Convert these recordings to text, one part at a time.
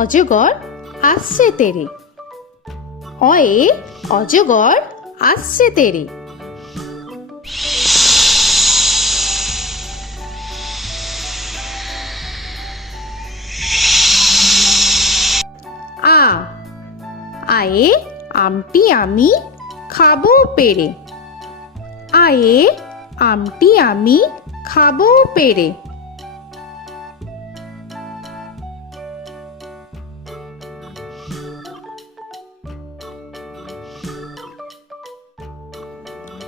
অজগর আসছে তেরে। অয়ে অজগর আসছে তেরে। আ আয়ে আমটি আমি খাবো পেরে। আয়ে আমটি আমি খাবো পেরে।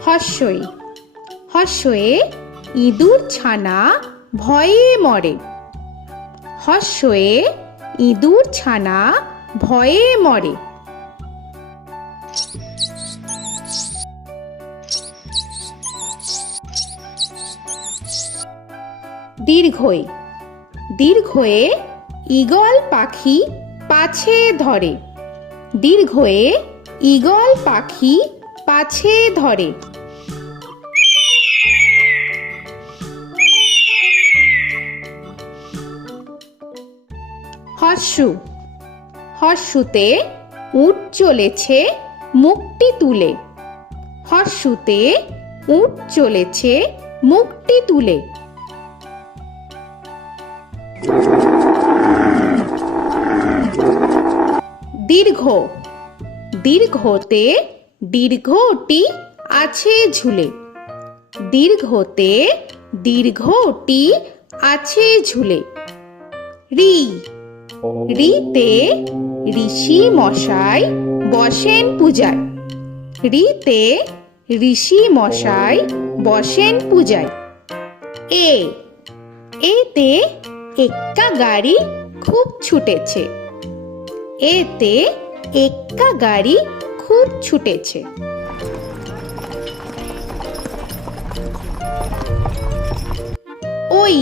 হর্ষই হর্ষয়ে ইঁদুর ছানা ভয়ে মরে। হর্ষয়ে ইঁদুর ছানা ভয়ে মরে। দীর্ঘই দীর্ঘয়ে ঈগল পাখি পাছে ধরে। দীর্ঘয়ে ঈগল পাখি পাছে ধরে। হর্ষু হর্ষুতে উট চলেছে মুখটি তুলে। হর্ষুতে উট চলেছে মুখটি তুলে। দীর্ঘ দীর্ঘতে দীর্ঘটি আছে ঝুলে। দীর্ঘতে দীর্ঘটি আছে ঝুলে। রি রিতে ঋষি মশাই বসেন পূজায়। রিতে ঋষি মশাই বসেন পূজায়। এ এতে এক্কা গাড়ি খুব ছুটেছে। এতে এক্কা গাড়ি খুব ছুটেছে। ওই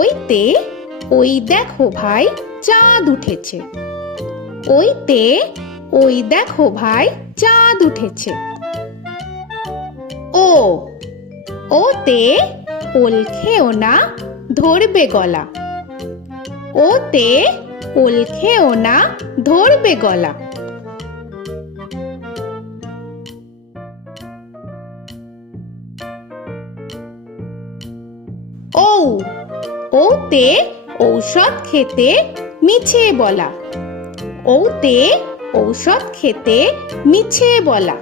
ওইতে ওই দেখো ভাই চাঁদ উঠেছে। ওইতে ওই দেখো ভাই চাঁদ উঠেছে। ও ওতে ওল খেও না ধরবে গলা। ওতে ওল খেও না ধরবে গলা। ঔ ওতে ঔষধ খেতে মিছে বলা। ওতে ঔষধ খেতে মিছে বলা।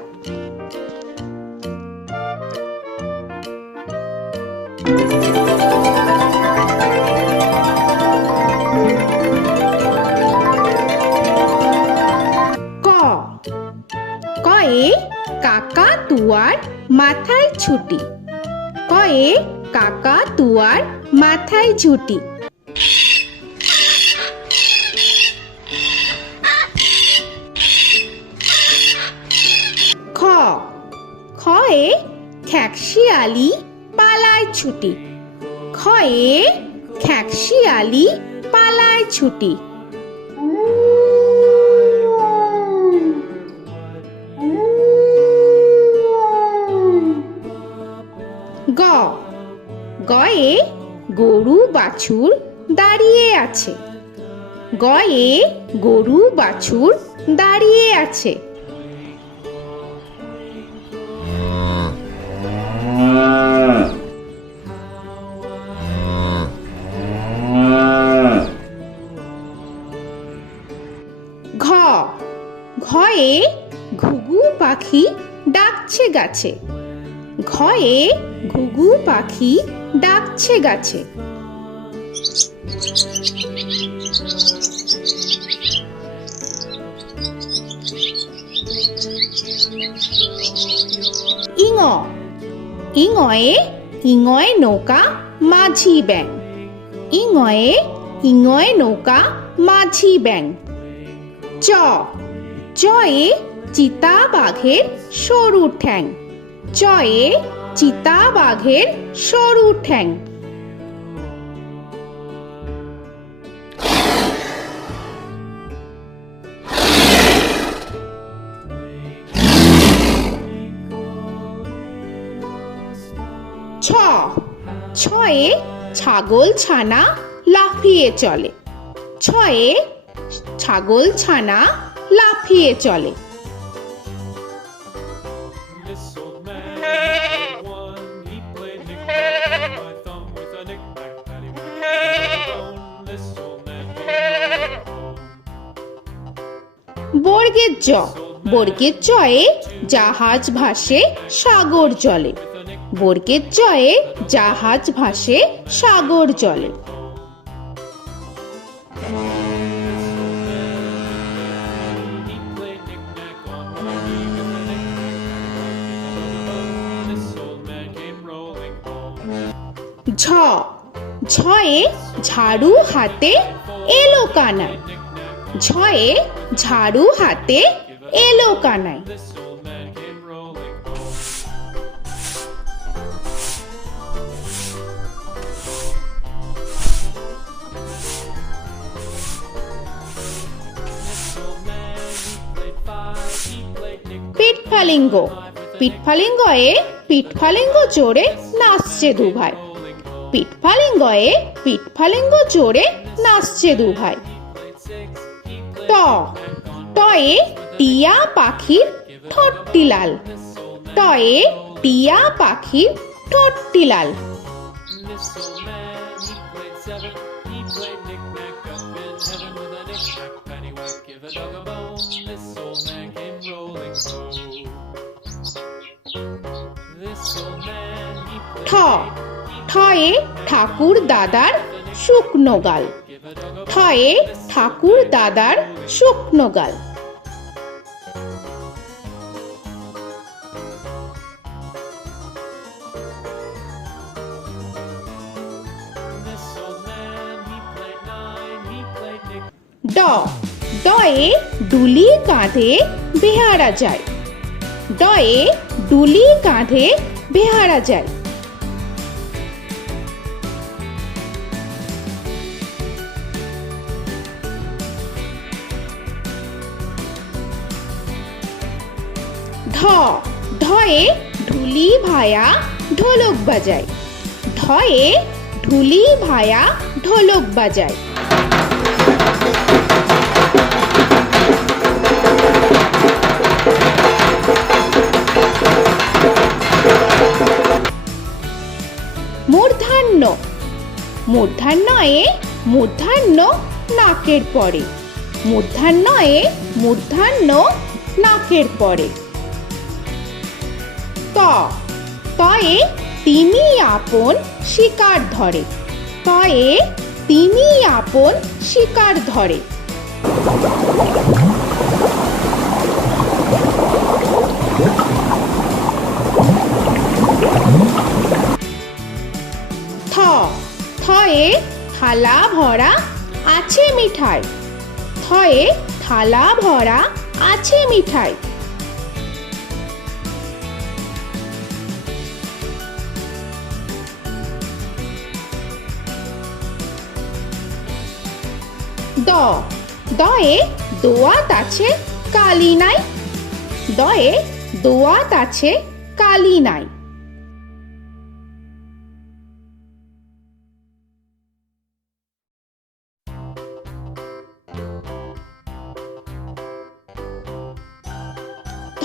ক কয়ে কাকা তুয়ার মাথায় ছুটি। কয়ে কাকা তুয়ার মাথায় ঝুটি। খ খয়ে খ্যাকশিয়ালি পালায় ছুটি। খয়ে খ্যাকশিয়ালি পালায় ছুটি। গ গয়ে গরু বাছুর দাঁড়িয়ে আছে। গয়ে গরু বাছুর দাঁড়িয়ে আছে। ঘ ঘয়ে ঘুঘু পাখি ডাকছে গাছে। ঘয়ে ঘুঘু পাখি ডাকছে গাছে। ইঙ ইঙয়ে ইঙয়ে নৌকা মাঝি ব্যাং। ইঙয়ে ইঙয়ে নৌকা মাঝি ব্যাং। চ চয়ে চিতা বাঘের সরু ঠ্যাং। চয়ে চিতা বাঘের সরু ঠ্যাং। ছ ছয়ে ছাগল ছানা লাফিয়ে চলে। ছয়ে ছাগল ছানা লাফিয়ে চলে। This old man had one. He played knick-knack on my thumb with a knick-knack, paddywhack, bone. This old man came rolling home. বর্গের জ, বর্গের জয়ে জাহাজ ভাসে সাগর জলে। বর্গের জয়ে জাহাজ ভাসে সাগর জলে। He played knick-knack on my knee with a knick-knack, this old man came rolling home. ঝ, ঝয়ে ঝাড়ু হাতে এলো কানাই। ঝয়ে ঝাড়ু হাতে এলো Kanai. This old man came rolling home. This old man, he played five. He played knick-knack. পিঠফালিঙ্গ, পিঠফালিঙ্গয়ে পিঠফালিঙ্গ জোরে নাচছে দুভাই। পিঠফালিঙ্গয়ে পিঠফালিঙ্গ জোরে নাচছে দুভাই। ট, টয়ে টিয়া পাখির ঠোঁটটি লাল। টয়ে টিয়া পাখির ঠোঁটটি লাল। This old man, he played seven. He played knick-knack up in heaven with a knick-knack, paddywhack, give a dog a bone. This old man came rolling home. This old man, he ঠ, played ঠয়ে ঠাকুর দাদার শুকনো গাল। give a dog a ঠয়ে ঠাকুর দাদার শুকনো গাল। This old man, he played nine. He played knick. ড, ডয়ে ডুলি কাঁধে বেহারা যায়। ডয়ে ডুলি কাঁধে বেহারা যায়। ঢ, ঢয়ে ঢুলি ভায়া ঢোলক বাজায়। ঢয়ে ঢুলি ভায়া ঢোলক বাজায়। মূর্ধন্য, মূর্ধন্যয়ে মূর্ধন্য নাকের পরে। মূর্ধন্যয়ে মূর্ধন্য নাকের পরে। ত, তয়ে তিনি আপন শিকার ধরে। তয়ে তিনি আপন শিকার ধরে। থ, থয়ে থালা ভরা আছে মিঠাই। থয়ে থালা ভরা আছে মিঠাই। দ, দয়ে দোয়াত আছে কালি নাই। দয়ে দোয়াত আছে কালি নাই।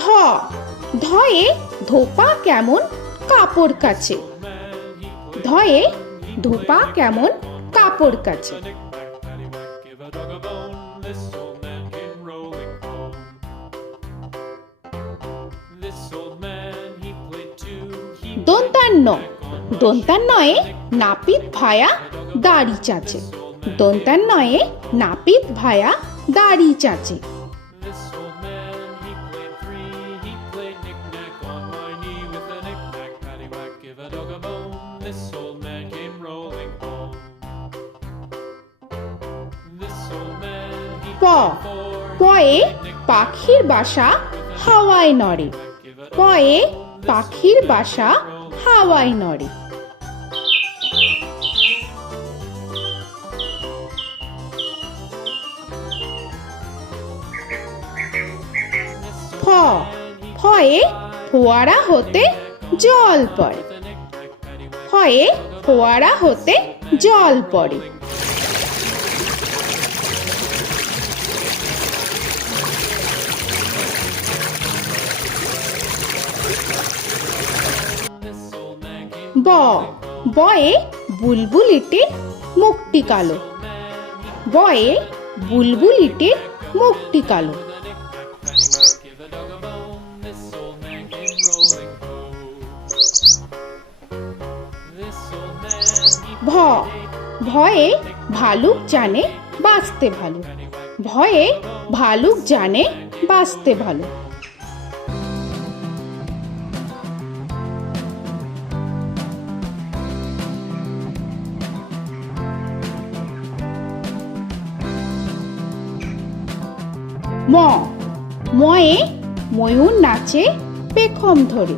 ধ, ধয়ে ধোপা কেমন কাপড় কাচে। ধয়ে ধোপা কেমন কাপড় কাচে। Knick-knack, paddywhack, give a dog a bone. This old man came rolling home. This old man, he played two. He দন্তান্ন, দন্তান্নয়ে নাপিত ভায়া দাড়ি চাচে। দন্তান্নয়ে নাপিত ভায়া দাড়ি চাচে। This old man, he played three. He played knick-knack on my knee with a knick-knack, paddywhack, give a dog a bone. This old man came rolling home. This old man, he প, played four. পয়ে পাখির বাসা হাওয়ায় নড়ে। পয়ে পাখির বাসা হাওয়ায় নড়ে। ফ, ফয়ে ফোয়ারা হতে জল পড়ে। ফয়ে ফোয়ারা হতে জল পড়ে। ব বয়ে বুলবুলিটির মুখটি কালো। বয়ে বুলবুলিটির মুখটি কালো। Give a dog a bone, this old man came rolling home. This old man, he ভ ভয়ে ভালুক জানে বাঁচতে ভালো। ভয়ে ভালুক জানে বাঁচতে ভালো। ম ময়ে ময়ূর নাচে পেখম ধরে।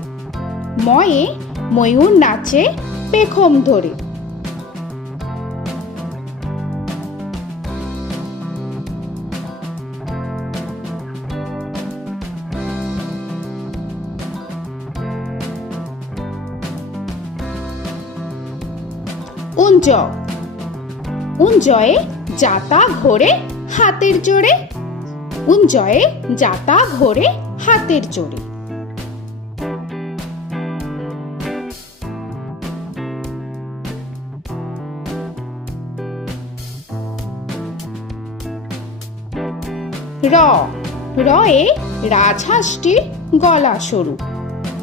ময়ে ময়ূর নাচে পেখম ধরে। উঞ্জ উঞ্জয়ে যাতা ঘোরে হাতের জোরে। উঞ্জয়ে যাতা ঘোরে হাতের জোরে। র রয়ে রাজহাঁসটির গলা সরু।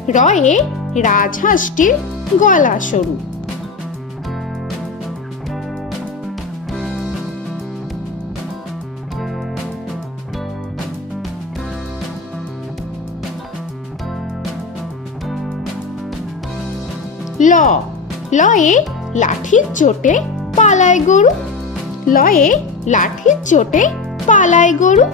রয়ে রাজহাঁসটির গলা সরু। ল লয়ে লাঠির চোটে পালায় গরু। লয়ে লাঠির চোটে পালায় গরু।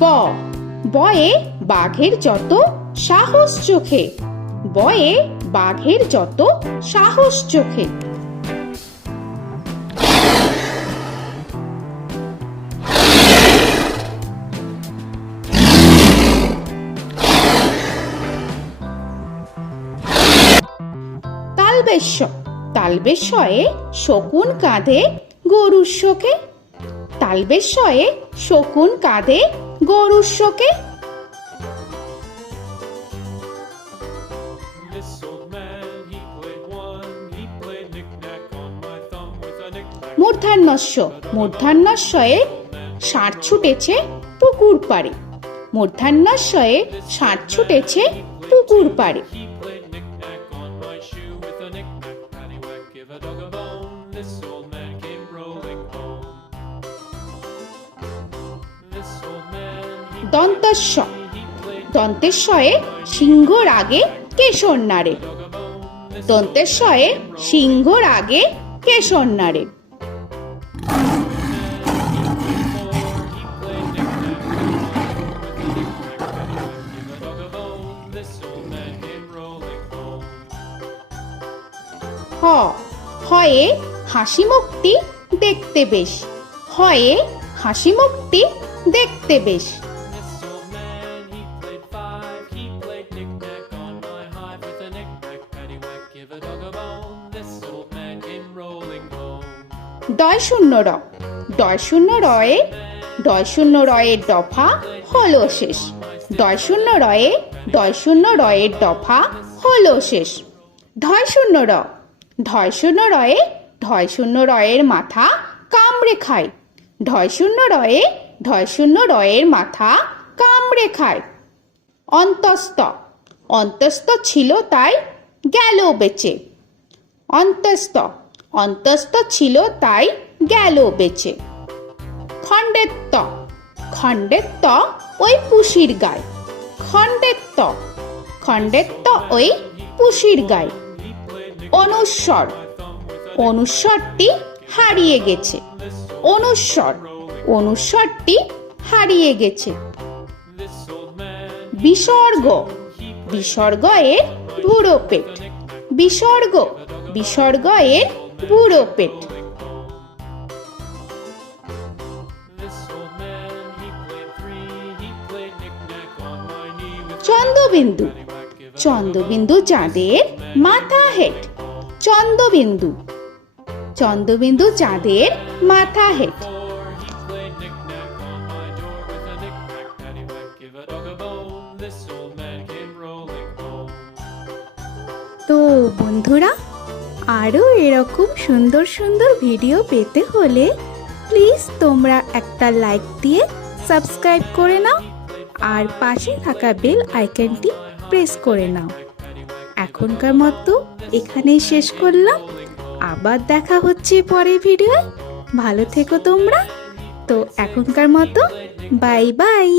ব বয়ে বাঘের যত সাহস চোখে। বয়ে বাঘের যত সাহস চোখে। তালবেশ্য তালবেশ্যয়ে শকুন কাঁধে গরুর শোকে। তালবেশ্যয়ে শকুন কাঁধে গরুর শোকে। This old man, he played one, he played knick-knack on my thumb with a knick-knack. মূর্ধন্যস্য মূর্ধন্যস্বয়ে ষাঁড় ছুটেছে পুকুর পাড়ে। মূর্ধন্যস্বয়ে ষাঁড় ছুটেছে পুকুর পাড়ে। He played knick-knack on my shoe with a knick-knack, paddywhack, give a dog a bone. This old man came rolling home. This old man, he দন্তস্ব played দন্তেশ্বয়ে সিংহর আগে কেশর নাড়ে। dog a bone. This দন্তেশ্বয়ে সিংহর আগে কেশর নাড়ে। he played knick-knack on my with a knick-knack, paddywhack, give a dog a bone. This old man came rolling home. হ হয়ে হাসি মুখটি দেখতে বেশ। হয়ে হাসি মুখটি দেখতে বেশ। This old man, he played five, he played knick-knack on my hive with a knick-knack, paddywhack, give a dog a bone. This old man came rolling home. ডয় শূন্য র ডয় শূন্য রয়ে ডয় শূন্য রয়ের দফা হলো শেষ। ডয় শূন্য রয়ে ডয় শূন্য রয়ের দফা হলো শেষ। ঢয় শূন্য র ঢয় শূন্য রয়ে ঢয় শূন্য রয়ের মাথা কামড়ে খায়। ঢয় শূন্য রয়ে ঢয় শূন্য রয়ের মাথা কামড়ে খায়। অন্তস্থ অন্তস্থ ছিল তাই গেল বেঁচে। অন্তস্থ অন্তস্থ ছিল তাই গেল বেঁচে। খণ্ডেত্ব খণ্ডেত্ব ওই পুষির গায়। খণ্ডেত্ব খণ্ডেত্ব ওই পুষির গায়। অনুস্বর অনুস্বরটি হারিয়ে গেছে। অনুস্বর অনুস্বরটি হারিয়ে গেছে। This old man, বিসর্গ বিসর্গ এর বুড়ো পেট। বিসর্গ বিসর্গ এর বুড়ো পেট। this old man, he played three, he played knick-knack on my knee with Chandrabindu paddywhack, give a Chandrabindu চাঁদের মাথা হেট। চন্দ্রবিন্দু চন্দ্রবিন্দু চাঁদের মাথা head. Before he played knick-knack on my door with a knick-knack, paddywhack, give a dog a bone. This old man came rolling home. তো বন্ধুরা, আরও এরকম সুন্দর সুন্দর ভিডিও পেতে হলে প্লিজ তোমরা একটা লাইক দিয়ে সাবস্ক্রাইব করে নাও আর পাশে থাকা বেল আইকনটি প্রেস করে নাও। এখনকার মতো এখানেই শেষ করলাম, আবার দেখা হচ্ছে পরের ভিডিও। ভালো থেকো তোমরা। তো এখনকার মতো বাই বাই।